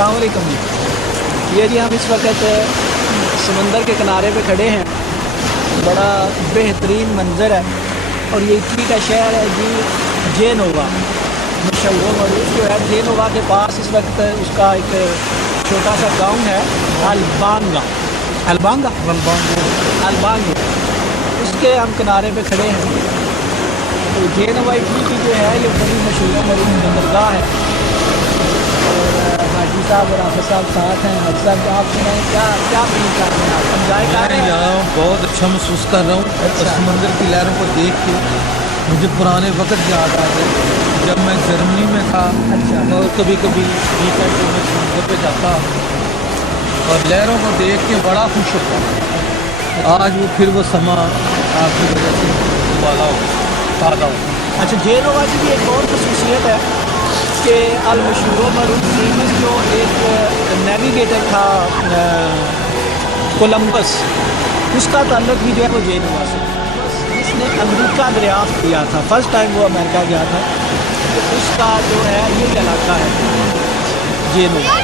अस्सलाम वालेकुम। ये जी हम इस वक्त समंदर के किनारे पे खड़े हैं। बड़ा बेहतरीन मंज़र है और ये इटली का शहर है जी जेनोवा। मशहूर मरूफ जो है जेनोवा के पास इस वक्त उसका एक छोटा सा गाँव है अल्बांगा अल्बांगा अल्बांगा, उसके हम किनारे पे खड़े हैं। तो जेनोवा इटली की जो है ये बड़ी मशहूर मरूफ बंदरगाह है और हाजी साहब और आफिस साहब साथ हैं। हाजी साहब आप सुनाएं क्या क्या फील कर रहे हैं, आप एंजॉय कर रहे हैं? यहाँ बहुत अच्छा महसूस कर रहा हूँ। अच्छा। और समंदर की लहरों को देख के मुझे पुराने वक्त याद आ गए जब मैं जर्मनी में था। अच्छा। और कभी कभी वीकेंड को मैं समंदर पे जाता और लहरों को देख के बड़ा खुश होता। आज वो फिर वो समा आपकी वजह से वाला हो ताज़ा हो। अच्छा, जेनोवा की भी एक और खसूसियत है कि अलमशहूर मरूफ फेमस जो एक नेविगेटर था कोलंबस, उसका ताल्लुक भी जो है वो जेनोवा से। इसने अमेरिका दरियाफ्त किया था, फर्स्ट टाइम वो अमेरिका गया था, तो उसका जो है ये इलाका है जेनोवा।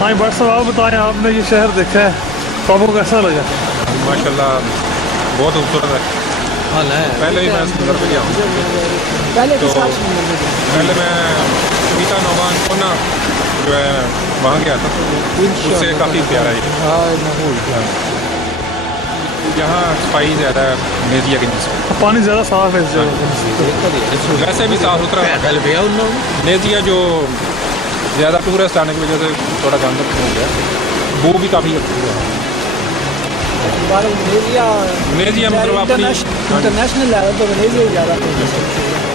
हाँ बट साहब आप बताएं, आपने ये शहर देखा है तो आपको कैसा लगा? माशाल्लाह बहुत खूबसूरत है। हाल है पहले ही मैं समंदर पे गया हूँ। पहले तो किस साल समंदर में गए? पहले मैं मीटा नोमान कोना जो है वहाँ गया था, उससे काफ़ी प्यारा है। यहाँ सफाई ज़्यादा है नेजिया की नस्बत। पानी ज़्यादा साफ है इस जगह। वैसे भी साफ़ सुथरा नेजिया जो ज़्यादा टूरिस्ट आने की वजह से थोड़ा गंदा हो गया, वो भी काफ़ी अच्छी है। नेजिया नेजिया मतलब अपनी इंटरनेशनल लेवल पर नेजिया ज़्यादा फेमस है।